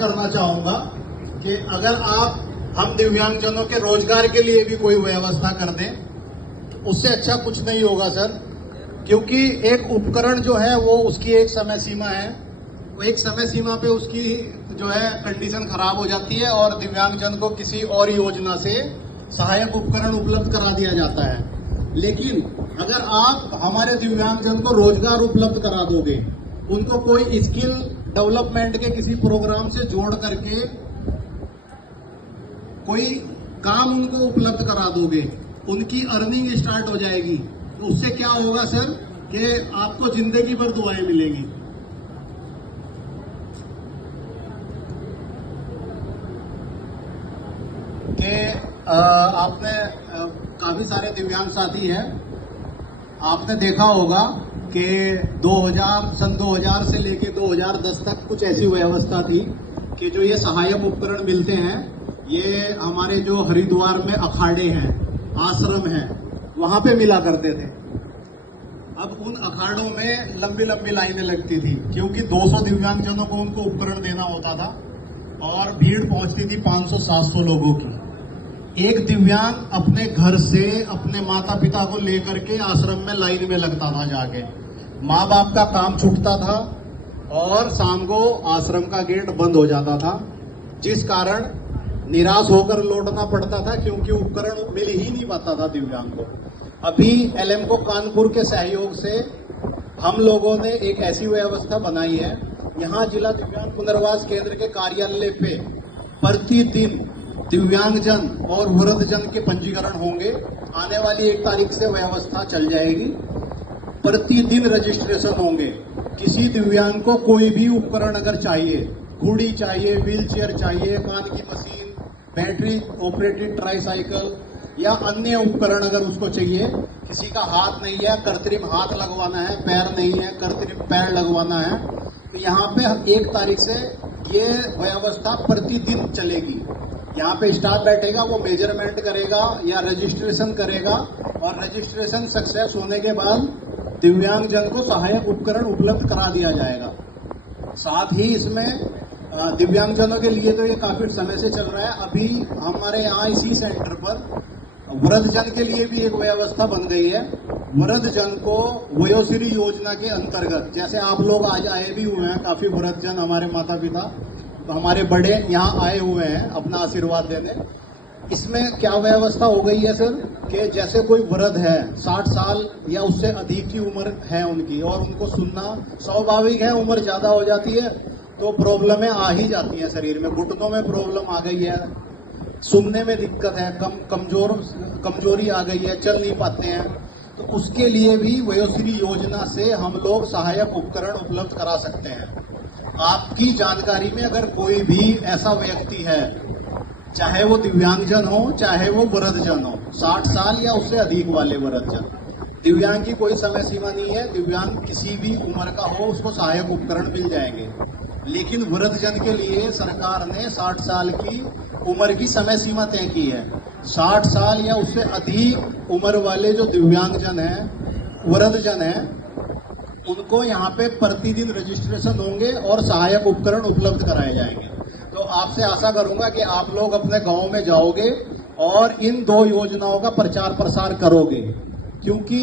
करना चाहूंगा कि अगर हम दिव्यांगजनों के रोजगार के लिए भी कोई व्यवस्था कर दें, उससे अच्छा कुछ नहीं होगा सर। क्योंकि एक उपकरण जो है वो उसकी एक समय सीमा है, वो एक समय सीमा पे उसकी जो है कंडीशन खराब हो जाती है और दिव्यांगजन को किसी और योजना से सहायक उपकरण उपलब्ध करा दिया जाता है। लेकिन अगर आप हमारे दिव्यांगजन को रोजगार उपलब्ध करा दोगे, उनको कोई स्किल डेवलपमेंट के किसी प्रोग्राम से जोड़ करके कोई काम उनको उपलब्ध करा दोगे, उनकी अर्निंग स्टार्ट हो जाएगी। तो उससे क्या होगा सर कि आपको जिंदगी भर दुआएं मिलेंगी। कि आपने काफी सारे दिव्यांग साथी हैं, आपने देखा होगा कि 2000 से लेके 2010 तक कुछ ऐसी व्यवस्था थी कि जो ये सहायक उपकरण मिलते हैं, ये हमारे जो हरिद्वार में अखाड़े हैं, आश्रम हैं, वहां पे मिला करते थे। अब उन अखाड़ों में लंबी लंबी लाइनें लगती थी, क्योंकि 200 दिव्यांगजनों को उनको उपकरण देना होता था और भीड़ पहुंचती थी 500-700 लोगों की। एक दिव्यांग अपने घर से अपने माता पिता को लेकर के आश्रम में लाइन में लगता था जाके, माँ बाप का काम छूटता था और शाम को आश्रम का गेट बंद हो जाता था, जिस कारण निराश होकर लौटना पड़ता था, क्योंकि उपकरण मिल ही नहीं पाता था दिव्यांग को। अभी एलएमको कानपुर के सहयोग से हम लोगों ने एक ऐसी व्यवस्था बनाई है, यहाँ जिला दिव्यांग पुनर्वास केंद्र के कार्यालय पे प्रतिदिन दिव्यांगजन और वृद्धजन के पंजीकरण होंगे। आने वाली 1 तारीख से व्यवस्था चल जाएगी। प्रतिदिन रजिस्ट्रेशन होंगे। किसी दिव्यांग को कोई भी उपकरण अगर चाहिए, घुड़ी चाहिए, व्हील चेयर चाहिए, कान की मशीन, बैटरी ऑपरेटेड ट्राईसाइकिल या अन्य उपकरण अगर उसको चाहिए, किसी का हाथ नहीं है, कृत्रिम हाथ लगवाना है, पैर नहीं है, कृत्रिम पैर लगवाना है, तो यहाँ पे 1 तारीख से ये व्यवस्था प्रतिदिन चलेगी। यहाँ पे स्टाफ बैठेगा, वो मेजरमेंट करेगा या रजिस्ट्रेशन करेगा और रजिस्ट्रेशन सक्सेस होने के बाद दिव्यांगजन को सहायक उपकरण उपलब्ध करा दिया जाएगा। साथ ही इसमें दिव्यांगजनों के लिए तो ये काफी समय से चल रहा है। अभी हमारे यहाँ इसी सेंटर पर वृद्धजन के लिए भी एक व्यवस्था बन गई है। वृद्धजन को वयोश्री योजना के अंतर्गत, जैसे आप लोग आज आए भी हुए हैं, काफी वृद्धजन हमारे माता पिता, हमारे बड़े यहाँ आए हुए हैं अपना आशीर्वाद देने। इसमें क्या व्यवस्था हो गई है सर कि जैसे कोई वृद्ध है, 60 साल या उससे अधिक की उम्र है उनकी, और उनको सुनना स्वाभाविक है, उम्र ज्यादा हो जाती है तो प्रॉब्लमें आ ही जाती हैं शरीर में। घुटनों में प्रॉब्लम आ गई है, सुनने में दिक्कत है, कमजोरी आ गई है, चल नहीं पाते हैं, तो उसके लिए भी वयोश्री योजना से हम लोग सहायक उपकरण उपलब्ध करा सकते हैं। आपकी जानकारी में अगर कोई भी ऐसा व्यक्ति है, चाहे वो दिव्यांगजन हो चाहे वो वृद्धजन हो, 60 साल या उससे अधिक वाले वृद्धजन, दिव्यांग की कोई समय सीमा नहीं है, दिव्यांग किसी भी उम्र का हो उसको सहायक उपकरण मिल जाएंगे। लेकिन वृद्धजन के लिए सरकार ने 60 साल की उम्र की समय सीमा तय की है। 60 साल या उससे अधिक उम्र वाले जो दिव्यांगजन हैं, वृद्धजन हैं, उनको यहाँ पे प्रतिदिन रजिस्ट्रेशन होंगे और सहायक उपकरण उपलब्ध कराए जाएंगे। तो आपसे आशा करूंगा कि आप लोग अपने गांव में जाओगे और इन 2 योजनाओं का प्रचार प्रसार करोगे, क्योंकि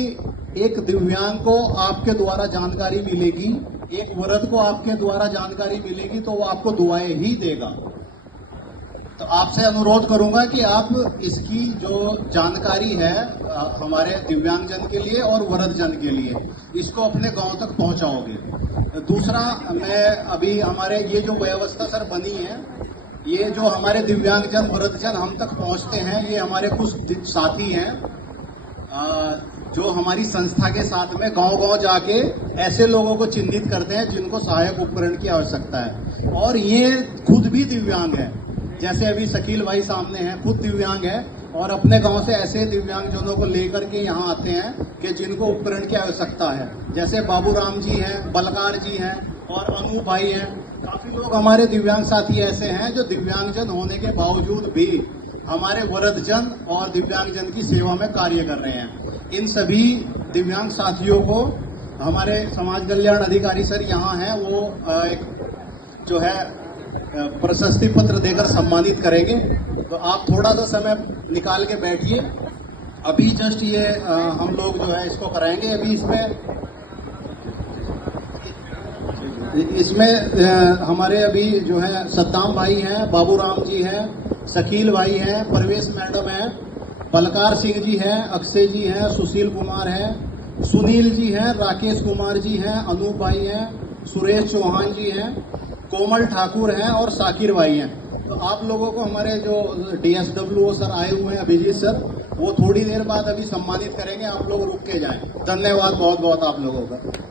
एक दिव्यांग को आपके द्वारा जानकारी मिलेगी, एक वृद्ध को आपके द्वारा जानकारी मिलेगी, तो वो आपको दुआएं ही देगा। तो आपसे अनुरोध करूंगा कि आप इसकी जो जानकारी है हमारे दिव्यांगजन के लिए और वृद्धजन के लिए, इसको अपने गांव तक पहुंचाओगे। दूसरा, मैं अभी हमारे ये जो व्यवस्था सर बनी है, ये जो हमारे दिव्यांगजन वृद्धजन हम तक पहुंचते हैं, ये हमारे कुछ साथी हैं जो हमारी संस्था के साथ में गांव-गांव जाके ऐसे लोगों को चिन्हित करते हैं जिनको सहायक उपकरण की आवश्यकता है, और ये खुद भी दिव्यांग है। जैसे अभी शकील भाई सामने हैं, खुद दिव्यांग है और अपने गांव से ऐसे दिव्यांगजनों को लेकर के यहाँ आते हैं कि जिनको उपकरण की आवश्यकता है। जैसे बाबूराम जी हैं, बलकार जी हैं और अनु भाई हैं। काफी लोग हमारे दिव्यांग साथी ऐसे हैं जो दिव्यांगजन होने के बावजूद भी हमारे वृद्धजन और दिव्यांगजन की सेवा में कार्य कर रहे हैं। इन सभी दिव्यांग साथियों को हमारे समाज कल्याण अधिकारी सर यहाँ हैं, वो एक जो है प्रशस्ति पत्र देकर सम्मानित करेंगे। तो आप थोड़ा सा समय निकाल के बैठिए। अभी जस्ट ये हम लोग जो है इसको कराएंगे। अभी इसमें हमारे अभी जो है सद्दाम भाई हैं, बाबूराम जी हैं, शकील भाई हैं, परवेश मैडम हैं, बलकार सिंह जी हैं, अक्षय जी हैं, सुशील कुमार हैं, सुनील जी हैं, राकेश कुमार जी हैं, अनूप भाई हैं, सुरेश चौहान जी हैं, कोमल ठाकुर हैं और साकिर भाई हैं। तो आप लोगों को हमारे जो DSWO सर आए हुए हैं, अभिजीत सर, वो थोड़ी देर बाद अभी सम्मानित करेंगे। आप लोग रुक के जाएं। धन्यवाद बहुत बहुत आप लोगों का।